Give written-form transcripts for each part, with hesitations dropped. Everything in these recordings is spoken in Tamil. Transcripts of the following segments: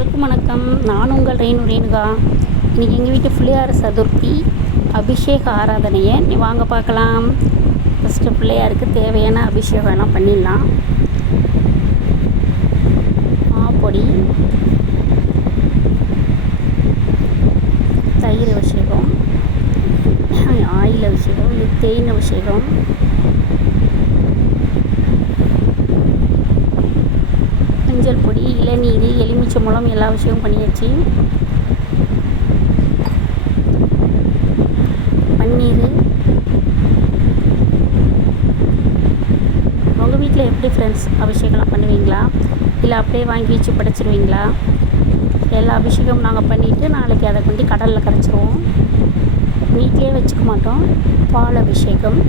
அனைவருக்கும் வணக்கம். நான் உங்கள் ரேணுகா. இன்றைக்கி எங்கள் வீட்டு பிள்ளையார் சதுர்த்தி அபிஷேக ஆராதனையை வாங்க பார்க்கலாம். ஃபஸ்ட்டு பிள்ளையாருக்கு தேவையான அபிஷேகம் எல்லாம் பண்ணிடலாம். மாப்பொடி, தயிர் அபிஷேகம், ஆயில் அபிஷேகம், தேன் அபிஷேகம், மஞ்சள் பொடி, இளநீர், எலுமிச்சம்பழம் எல்லா விஷயமும் பண்ணியாச்சு. பன்னீர். உங்கள் வீட்டில் எப்படி ஃப்ரெண்ட்ஸ் அபிஷேகம்லாம் பண்ணுவீங்களா, இல்லை அப்படியே வாங்கி வச்சு படைச்சிருவீங்களா? எல்லா அபிஷேகம் நாங்கள் பண்ணிவிட்டு நாளைக்கு அதை கொண்டு கடலில் கரைச்சிருவோம். வீட்டிலே வச்சுக்க மாட்டோம். பால் அபிஷேகம்,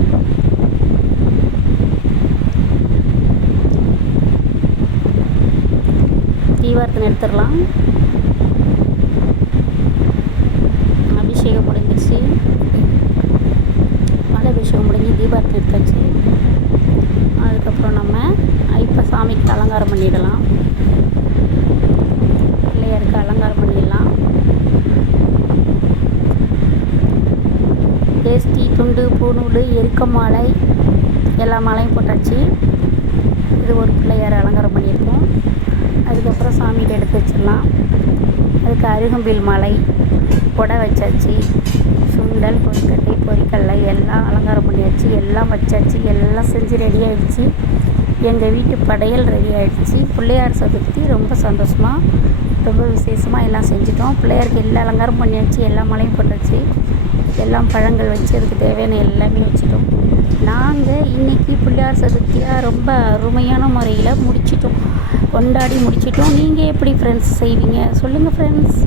தீபாரத்தனை எடுத்துடலாம். அபிஷேகம் முடிஞ்சிச்சு. பால் அபிஷேகம் முடிஞ்சு தீபாரத்தனை எடுத்தாச்சு. அதுக்கப்புறம் நம்ம இப்போ சாமிக்கு அலங்காரம் பண்ணிடலாம். பிள்ளையாருக்கு அலங்காரம் பண்ணிடலாம். வேஷ்டி, துண்டு, பூநூல், எருக்க மாலை எல்லா மாலையும் போட்டாச்சு. இது ஒரு பிள்ளையார் அலங்காரம் பண்ணியிருக்கோம். அதுக்கப்புறம் சாமிகிட்ட எடுத்து வச்சிடலாம். அதுக்கு அருகம்பில் மாலை புடை வச்சாச்சு. சுண்டல், கொழுக்கட்டை, பொரிக்கல்லை எல்லாம் அலங்காரம் பண்ணியாச்சு. எல்லாம் வச்சாச்சு. எல்லாம் செஞ்சு ரெடி ஆகிடுச்சு. எங்கள் வீட்டு படையல் ரெடி ஆகிடுச்சு. பிள்ளையார் சதுர்த்தி ரொம்ப சந்தோஷமாக, ரொம்ப விசேஷமாக எல்லாம் செஞ்சிட்டோம். பிள்ளையாருக்கு எல்லா அலங்காரம் பண்ணியாச்சு. எல்லா மாலையும் போட்டாச்சு. எல்லாம் பழங்கள் வச்சு அதுக்கு தேவையான எல்லாமே வச்சுட்டோம். நாங்கள் இன்றைக்கி பிள்ளையார் சதுர்த்தியாக ரொம்ப அருமையான முறையில் முடிச்சிட்டோம், கொண்டாடி முடிச்சிட்டோம். நீங்கள் எப்படி ஃப்ரெண்ட்ஸ் செய்வீங்க சொல்லுங்கள் ஃப்ரெண்ட்ஸ்.